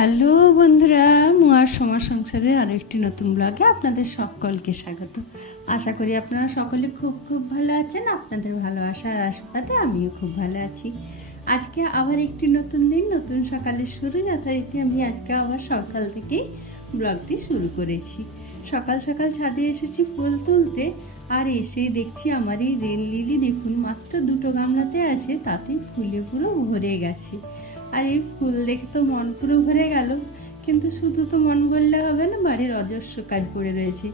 Hello বন্ধুরা, মুয়ার সময় সংসারের আরও একটি নতুন ব্লগে আপনাদের সকলকে স্বাগত। আশা করি আপনারা সকলে খুব খুব ভালো আছেন, আপনাদের ভালোবাসার আশীর্বাদে আমিও খুব ভালো আছি। আজকে আবার একটি নতুন দিন, নতুন সকালের শুরু, যথারীতি আমি আজকে আবার সকাল থেকেই ব্লগটি শুরু করেছি। সকাল সকাল ছাদে এসেছি ফুল তুলতে, আর এসেই দেখছি আমার এই রেল লিলি দেখুন, মাত্র দুটো গামলাতে আছে, তাতে ফুলে পুরো ভরে গেছে। আর এই ফুল দেখে তো মন পুরো ভরে গেল। কিন্তু শুধু তো মন ভরলে হবে না, বাড়ির অজস্র কাজ পড়ে রয়েছে।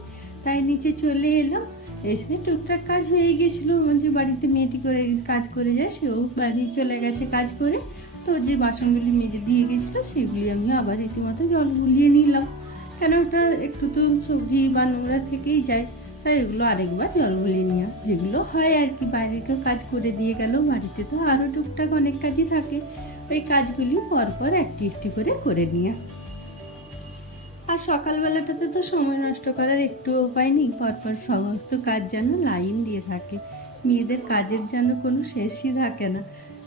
তাই নিচে চলে এলাম এসে টুকটাক কাজ হয়ে গেছিল যে বাড়িতে মেয়েটি করে কাজ করে যায় সেও বাড়ি চলে গেছে কাজ করে। তো যে বাসনগুলি মেজে দিয়ে গেছিল সেগুলি আমি আবার রীতিমতো জল গুলিয়ে নিলাম। কেন ওটা একটু তো সবজি বা নোংরা থেকেই যায়, তাই এগুলো আরেকবার জল গুলিয়ে নেওয়া যেগুলো হয় আর কি বাইরে কেউ কাজ করে দিয়ে গেল, বাড়িতে তো আরও টুকটাক অনেক কাজই থাকে। ওই কাজগুলি পরপর একটি একটি করে করে নেওয়া আর সকালবেলাটাতে তো সময় নষ্ট করার একটু উপায় নেই, পরপর সমস্ত কাজ যেন লাইন দিয়ে থাকে। মেয়েদের কাজের যেন কোনো শেষই থাকে না।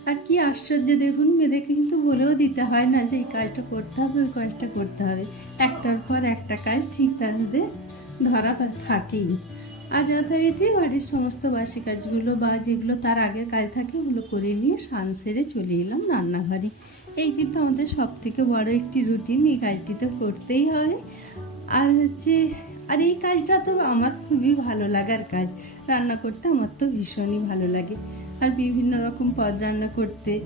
আর কি আশ্চর্য দেখুন, মেয়েদেরকে কিন্তু বলেও দিতে হয় না যে এই কাজটা করতে হবে, ওই কাজটা করতে হবে। একটার পর একটা কাজ ঠিক তাদের ধরা থাকেই। আর যথারীতি বাড়ির সমস্ত বাসি কাজগুলো বা যেগুলো তার আগের কাজ থাকে ওগুলো করে নিয়ে সান সেরে চলে এলাম রান্নাঘরে। এই কিন্তু আমাদের সব থেকে বড় একটি রুটিন এই কাজটি তো করতেই হয়। আর হচ্ছে, আর এই কাজটা তো আমার খুবই ভালো লাগার কাজ। রান্না করতে আমার তো ভীষণই ভালো লাগে। আর বিভিন্ন রকম পদ রান্না করতে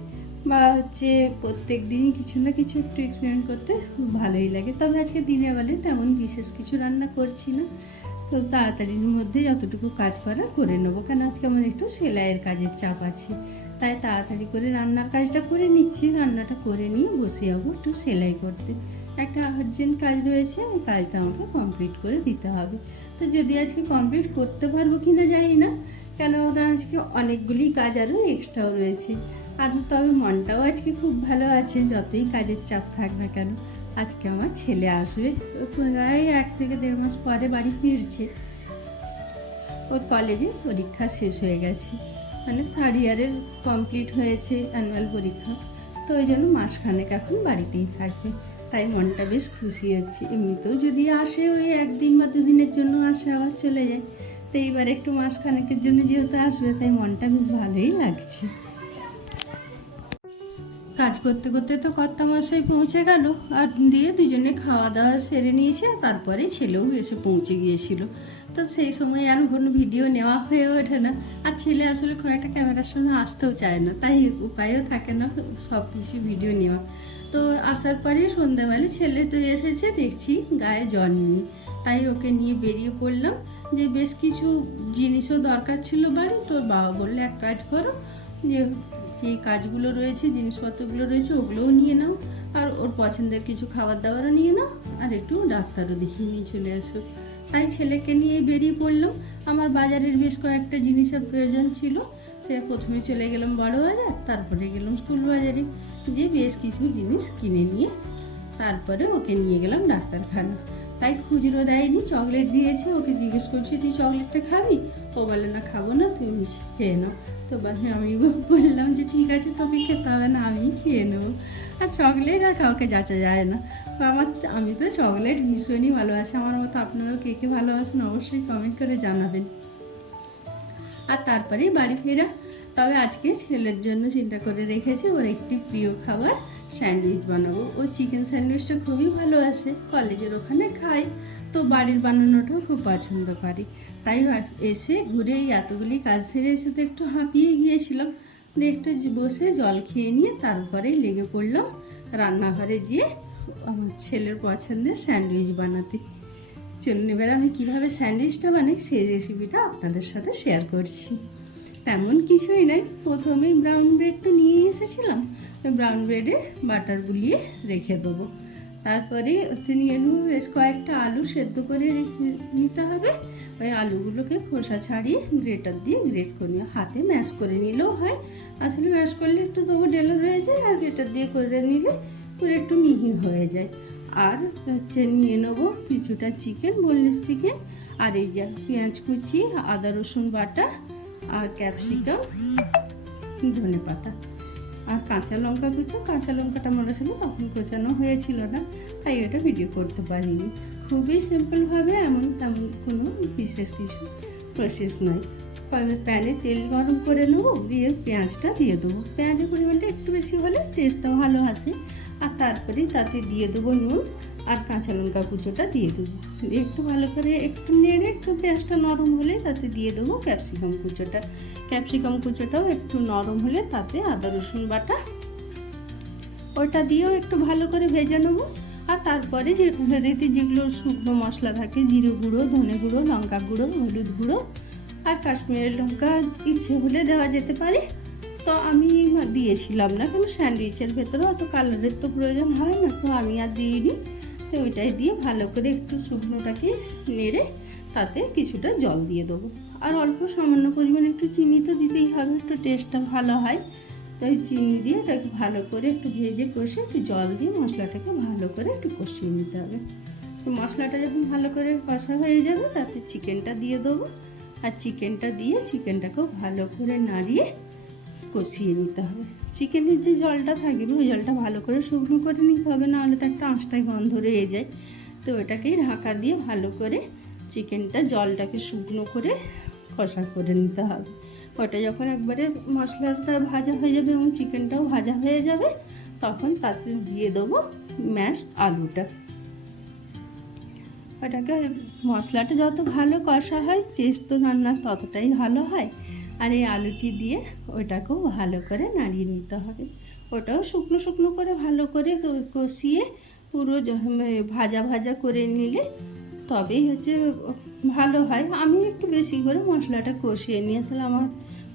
বা হচ্ছে প্রত্যেক দিনই কিছু না কিছু একটু এক্সপেরিমেন্ট করতে ভালোই লাগে। তবে আজকে দিনের বেলায় তেমন বিশেষ কিছু রান্না করছি না। তো তাড়াতাড়ির মধ্যে যতটুকু কাজ করা করে নেব। কেন আজকে আমার একটু সেলাইয়ের কাজের চাপ আছে। তাই তাড়াতাড়ি করে রান্নার কাজটা করে নিচ্ছি। রান্নাটা করে নিয়ে বসে যাব একটু সেলাই করতে। একটা আর্জেন্ট কাজ রয়েছে, ওই কাজটা আমাকে কমপ্লিট করে দিতে হবে। তো যদি আজকে কমপ্লিট করতে পারব কি না জানি না। কেন ওরা আজকে অনেকগুলি কাজ আরও এক্সট্রাও রয়েছে। আর তবে মনটাও আজকে খুব ভালো আছে, যতই কাজের চাপ থাক না কেন। আজকে আমার ছেলে আসবে। ও প্রায় এক থেকে দেড় মাস পরে বাড়ি ফিরছে। ওর কলেজে পরীক্ষা শেষ হয়ে গেছে। মানে থার্ড ইয়ারের কমপ্লিট হয়েছে অ্যানুয়াল পরীক্ষা। তো ওই জন্য মাসখানেক এখন বাড়িতেই থাকবে। তাই মনটা বেশ খুশি হচ্ছে। এমনিতেও যদি আসে ওই একদিন বা দুদিনের জন্য আসে আবার চলে যায়। তো এইবার একটু মাসখানেকের জন্য যেহেতু আসবে, তাই মনটা বেশ ভালোই লাগছে। কাজ করতে করতে তো কর্তা মশাই পৌঁছে গেল আর দিয়ে দুজনে খাওয়া দাওয়া সেরে নিয়েছে, আর তারপরে ছেলেও এসে পৌঁছে গিয়েছিল। তো সেই সময় আর কোনো ভিডিও নেওয়া হয়ে ওঠে না। আর ছেলে আসলে খুব একটা ক্যামেরার সামনে আসতেও চায় না, তাই উপায়ও থাকে না সব কিছু ভিডিও নেওয়া। তো আসার পরে সন্ধ্যাবেলা ছেলে তো এসেছে, দেখছি গায়ে জল নিয়ে তাই ওকে নিয়ে বেরিয়ে পড়লাম যে বেশ কিছু জিনিসও দরকার ছিল বাড়ি, তোর বাবা বললে, এক কাজ করো যে যে কাজগুলো রয়েছে, জিনিসপত্রগুলো রয়েছে, ওগুলোও নিয়ে নাও। আর ওর পছন্দের কিছু খাবার দাবারও নিয়ে নাও। আর একটু ডাক্তারও দেখিয়ে নিয়ে চলে আসো। তাই ছেলেকে নিয়ে বেরিয়ে পড়লাম। আমার বাজারের বেশ কয়েকটা জিনিসের প্রয়োজন ছিল। সে প্রথমে চলে গেলাম বড় বাজার, তারপরে গেলাম স্কুল বাজারে। যে বেশ কিছু জিনিস কিনে নিয়ে তারপরে ওকে নিয়ে গেলাম ডাক্তারখানা। তাই খুচরো দেয়নি চকলেট দিয়েছে, ওকে জিজ্ঞেস করছি, তুই চকলেটটা খাবি? ও বলে না, খাব না, তুমি খেয়ে নাও। তো বাহে আমি বললাম যে, ঠিক আছে, তোকে খেতে হবে না, আমি খেয়ে নেব। আর চকলেট আর কাউকে যাচা যায় না। আমার, আমি তো চকলেট ভীষণই ভালোবাসি। আমার মতো আপনারাও কে কে ভালোবাসেন অবশ্যই কমেন্ট করে জানাবেন। আর তারপরেই বাড়ি ফেরা। তবে আজকে ছেলের জন্য চিন্তা করে রেখেছি, ওর একটি প্রিয় খাবার স্যান্ডউইচ বানাবো। ও চিকেন স্যান্ডউইচটা খুবই ভালোবাসে কলেজের ওখানে খায় তো বাড়ির বানানোটাও খুব পছন্দ করে। তাই এসে ঘুরে এই এতগুলি কাজ সেরে এসে তো একটু হাঁপিয়ে গিয়েছিলাম। একটু বসে জল খেয়ে নিয়ে তারপরেই লেগে পড়লাম রান্নাঘরে গিয়ে আমার ছেলের পছন্দের স্যান্ডউইচ বানাতে। চলুন এবার আমি কীভাবে স্যান্ডউইচটা বানাই সেই রেসিপিটা আপনাদের সাথে শেয়ার করছি। তেমন কিছুই নয় প্রথমেই ব্রাউন ব্রেড তো নিয়ে এসেছিলাম। ব্রাউন ব্রেডে বাটার বুলিয়ে রেখে দেবো। তারপরে ওতে নিয়ে নেব বেশ কয়েকটা আলু সেদ্ধ করে রেখে নিতে হবে। ওই আলুগুলোকে খোসা ছাড়িয়ে গ্রেটার দিয়ে গ্রেট করে নিয়ে, হাতে ম্যাশ করে নিলেও হয়। আসলে ম্যাশ করলে একটু তবু ডেলো হয়ে যায় আর গ্রেটার দিয়ে করে নিলে পুরো একটু মিহি হয়ে যায়। আর হচ্ছে নিয়ে নেব কিছুটা চিকেন বোনলেস চিকেন আর এই যা পেঁয়াজ কুচি, আদা রসুন বাটা আর ক্যাপসিকাম, ধনে পাতা আর কাঁচা লঙ্কা কুচো। কাঁচা লঙ্কাটা মনে ছিল তখন কোচানো হয়েছিল না, তাই ওটা ভিডিও করতে পারিনি। খুবই সিম্পলভাবে এমন তেমন কোনো বিশেষ কিছু প্রসেস নয় কবে প্যানে তেল গরম করে নেব, দিয়ে পেঁয়াজটা দিয়ে দেবো। পেঁয়াজের পরিমাণটা একটু বেশি হলে টেস্টটা ভালো আসে। আর তারপরে তাতে দিয়ে দেবো নুন আর কাঁচা লঙ্কা কুচোটা দিয়ে দেবো। একটু ভালো করে একটু নেড়ে একটু পেঁয়াজটা নরম হলে তাতে দিয়ে দেবো ক্যাপসিকাম কুচোটা। ক্যাপসিকাম কুচোটাও একটু নরম হলে তাতে আদা, রসুন বাটা ওটা দিয়েও একটু ভালো করে ভেজে নেব। আর তারপরে যে রেতে যেগুলো শুকনো মশলা থাকে, জিরে গুঁড়ো, ধনে গুঁড়ো, লঙ্কা গুঁড়ো, হলুদ গুঁড়ো আর কাশ্মীরের লঙ্কা ইচ্ছে হলে দেওয়া যেতে পারে। তো আমি দিয়েছিলাম না কেন, স্যান্ডউইচের ভেতরে অত কালারের তো প্রয়োজন হয় না, তো আমি আর দিইনি। তো ওইটাই দিয়ে ভালো করে একটু শুকনোটাকে নেড়ে তাতে কিছুটা জল দিয়ে দেবো। আর অল্প সামান্য পরিমাণে একটু চিনি তো দিতেই হবে, একটু টেস্টটা ভালো হয়। তো ওই চিনি দিয়ে ওটাকে ভালো করে একটু ভেজে কষে একটু জল দিয়ে মশলাটাকে ভালো করে একটু কষিয়ে নিতে হবে। তো মশলাটা যখন ভালো করে কষা হয়ে যাবে তাতে চিকেনটা দিয়ে দেবো। আর চিকেনটা দিয়ে চিকেনটাকেও ভালো করে নাড়িয়ে কষিয়ে নিতে হবে। চিকেনের যে জলটা থাকবে ওই জলটা ভালো করে শুকনো করে নিতে হবে, নাহলে তো একটা আঁশটায় গন্ধ রয়ে যায়। তো ওটাকেই ঢাকা দিয়ে ভালো করে চিকেনটা জলটাকে শুকনো করে কষা করে নিতে হবে। ওটা যখন একবারে মশলাটা ভাজা হয়ে যাবে এবং চিকেনটাও ভাজা হয়ে যাবে, তখন তাতে দিয়ে দেবো ম্যাশ আলুটা। ওটাকে মশলাটা যত ভালো কষা হয়, টেস্ট তো রান্নার ততটাই ভালো হয়। আর এই আলুটি দিয়ে ওটাকেও ভালো করে নাড়িয়ে নিতে হবে। ওটাও শুকনো শুকনো করে ভালো করে কষিয়ে পুরো ভাজা ভাজা করে নিলে তবেই হচ্ছে ভালো হয়। আমি একটু বেশি করে মশলাটা কষিয়ে নিয়ে নিয়েছিলাম। আমার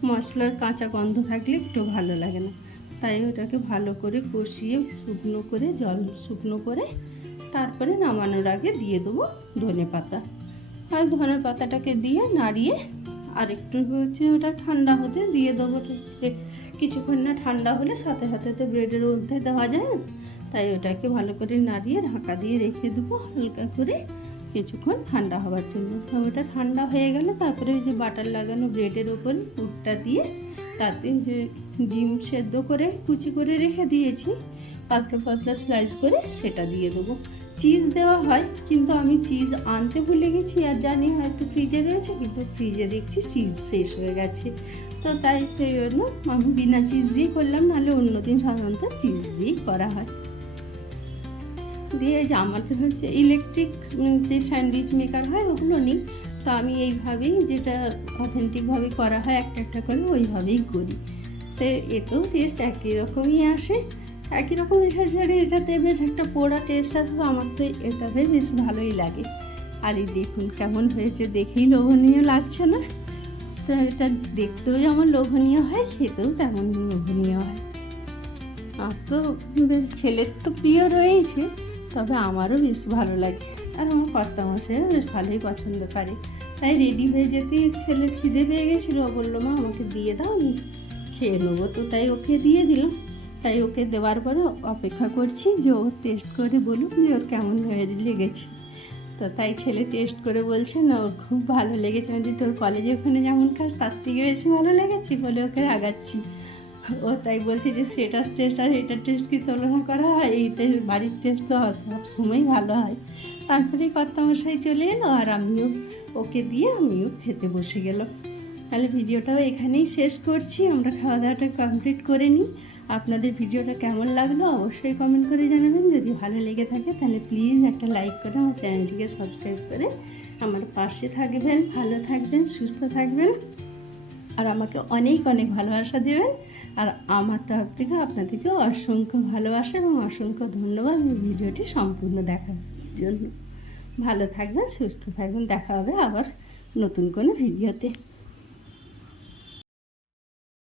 মশলার কাঁচা গন্ধ থাকলে একটু ভালো লাগে না। তাই ওটাকে ভালো করে কষিয়ে শুকনো করে জল শুকনো করে তারপরে নামানোর আগে দিয়ে দেবো ধনে পাতা আর ধনে পাতাটাকে দিয়ে নাড়িয়ে আর একটু হচ্ছে ওটা ঠান্ডা হতে, দিয়ে দেবো কিছুক্ষণ না ঠান্ডা হলে সাথে সাথে তো ব্রেডের মধ্যে দেওয়া যায়। তাই ওটাকে ভালো করে নাড়িয়ে ঢাকা দিয়ে রেখে দেবো হালকা করে। কিছুক্ষণ ঠান্ডা হওয়ার জন্য। তো ওটা ঠান্ডা হয়ে গেলে তারপরে ওই যে বাটার লাগানো ব্রেডের ওপরে পুরটা দিয়ে তাতে যে ডিম সেদ্ধ করে কুচি করে রেখে দিয়েছি। পাতলা পাতলা স্লাইস করে সেটা দিয়ে দেবো। চিজ দেওয়া হয়, কিন্তু আমি চিজ আনতে ভুলে গেছি আর জানি হয়তো ফ্রিজে রয়েছে, কিন্তু ফ্রিজে দেখছি চিজ শেষ হয়ে গেছে। তো তাই সেই জন্য আমি বিনা চিজ দিয়ে করলাম, নাহলে অন্য দিন সাধারণত চিজ দিয়েই করা হয়। দিয়ে যে আমার হচ্ছে ইলেকট্রিক যে স্যান্ডউইচ মেকার হয়, ওগুলো নেই। তো আমি এইভাবেই যেটা অথেন্টিকভাবে করা হয়, একটা একটা করে ওইভাবেই করি। তো এতেও টেস্ট একই রকমই আসে। একই রকম এসে ছেড়ে এটাতে বেশ একটা পোড়া টেস্ট আছে তো আমার তো এটাতে বেশ ভালোই লাগে। আর এই দেখুন কেমন হয়েছে, দেখেই লোভনীয় লাগছে না? তো এটা দেখতেও যেমন লোভনীয় হয়, খেতেও তেমন লোভনীয় হয়। আর তো বেশ, ছেলের তো প্রিয় রয়েছে তবে আমারও বেশ ভালো লাগে। আর আমার কর্তা মশাইও বেশ ভালোই পছন্দ করে। তাই রেডি হয়ে যেতেই ছেলের খিদে পেয়ে গেছিল বলল, মা, আমাকে দিয়ে দাও, আমি খেয়ে নেব। তো তাই ওকে দিয়ে দিলাম। তাই ওকে দেওয়ার পরে অপেক্ষা করছি যে ও টেস্ট করে বলুক যে ওর কেমন হয়ে লেগেছে। তো তাই ছেলে টেস্ট করে বলছে, না, ওর খুব ভালো লেগেছে। আমি তোর কলেজে ওখানে যেমন খাস তার থেকে বেশি ভালো লেগেছে বলে ওকে রাগাচ্ছি। ও তাই বলছে যে, সেটার টেস্ট আর এটার টেস্ট কি তুলনা করা হয়? এইটা বাড়ির টেস্ট তো সব সময় ভালো হয়। তারপরে কর্তামশাই চলে এলো আর আমিও ওকে দিয়ে আমিও খেতে বসে গেলাম। তাহলে ভিডিওটাও এখানেই শেষ করছি। আমরা খাওয়া দাওয়াটা কমপ্লিট করে নিই। আপনাদের ভিডিওটা কেমন লাগল অবশ্যই কমেন্ট করে জানাবেন। যদি ভালো লেগে থাকে তাহলে প্লিজ একটা লাইক করে আমার চ্যানেলটিকে সাবস্ক্রাইব করে আমার পাশে থাকবেন, ভালো থাকবেন, সুস্থ থাকবেন। আর আমাকে অনেক অনেক ভালোবাসা দেবেন। আর আমার তরফ থেকে আপনাদেরকে অসংখ্য ভালোবাসা এবং অসংখ্য ধন্যবাদ এই ভিডিওটি সম্পূর্ণ দেখার জন্য। ভালো থাকবেন, সুস্থ থাকবেন। দেখা হবে আবার নতুন কোনো ভিডিওতে।